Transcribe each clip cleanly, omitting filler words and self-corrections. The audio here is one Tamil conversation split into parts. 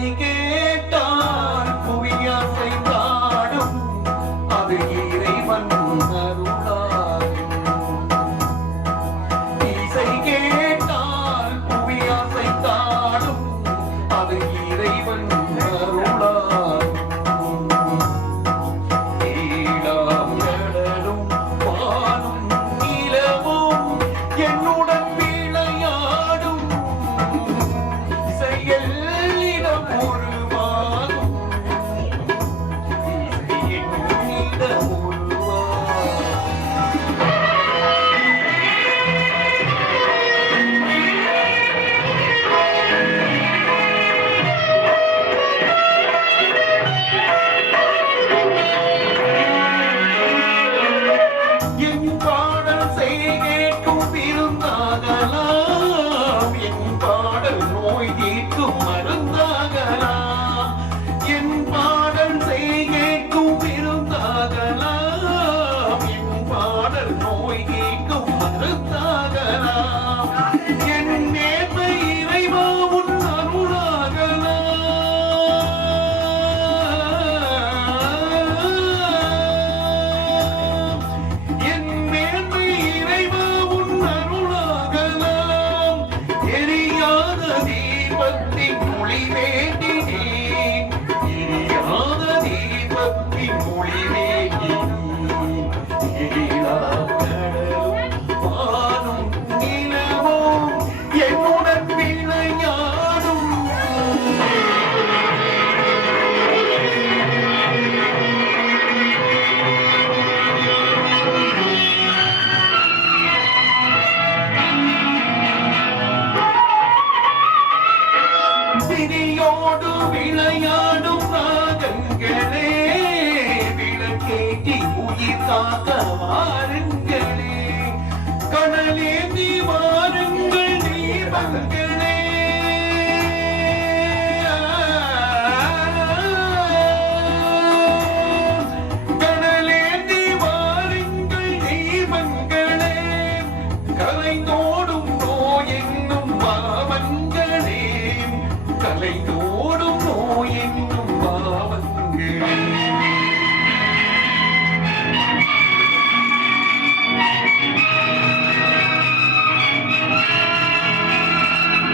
இசை கேட்டால் புவியாசை தாடும் அது இறைவன் அருளாகும். இசை கேட்டால் புவியாசை தாடும் அது இறைவன் அருளாகும். நீலாம் கடலும் வானும் நிலவும் என்னுடன் விளையாடும் இசையெல்லிடம் உருவாகும். இசையென்னிடம் உருவாகும். என் பாடல் செய்கேட்கும் விருந்தாகலாம். என் பாடல் நோய் தீர்க்கும் மருந்தாகலாம். என் பாடல் செய்கேட்கும் விருந்தாகலாம். என் பாடல் நோய் தீர்க்கும் மருந்தாகலாம். என் நேர்மை இறைவா உன் அருளாகலாம். என் மேன்மை இறைவா உன் அருளாகலாம். எரியாத தீபத்தின் ஒளி வேண்டினேன். எரியாத தீபத்தின் ஒளி வேண்டினேன். எழிலார் கடலும் வானும் நிலவும் என்னுடன் விளையாடும். விதியோடு விளையாடும் ராகங்களே, விளக்கேற்றி உயிர் காக்க வாருங்களே. கடலேந்தி வாருங்கள் தீபங்களே. கடலேந்தி வாருங்கள் தீபங்களே. கலைந்தோடும் நோய் என்னும் பாவங்களே. கலைந்தோடும் நோய் என்னும் பாவங்களே.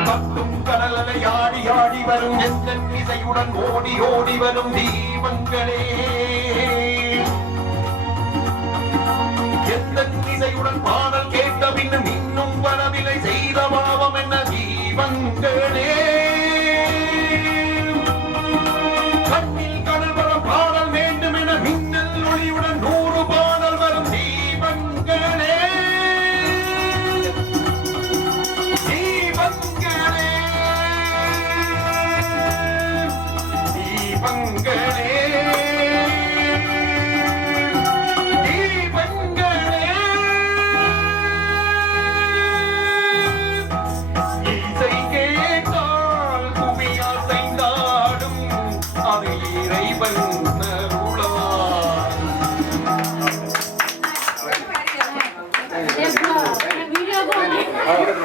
பத்தும் கடலலை ஆடி ஆடி வரும் எந்தன் இசையுடன் ஓடி ஓடி வரும் தீபங்களே. எந்தன் இசையுடன் பாடல் கேட்ட பின்னும் இன்னும் வரவில்லை செய்த பாவம் என்ன தீபங்களே. கண்ணில் கடல் வரும் பாடல் வேண்டும் என மின்னல் ஒளியுடன் 100 பாடல் வரும் தீபங்களே. தீபங்களே, தீபங்களே.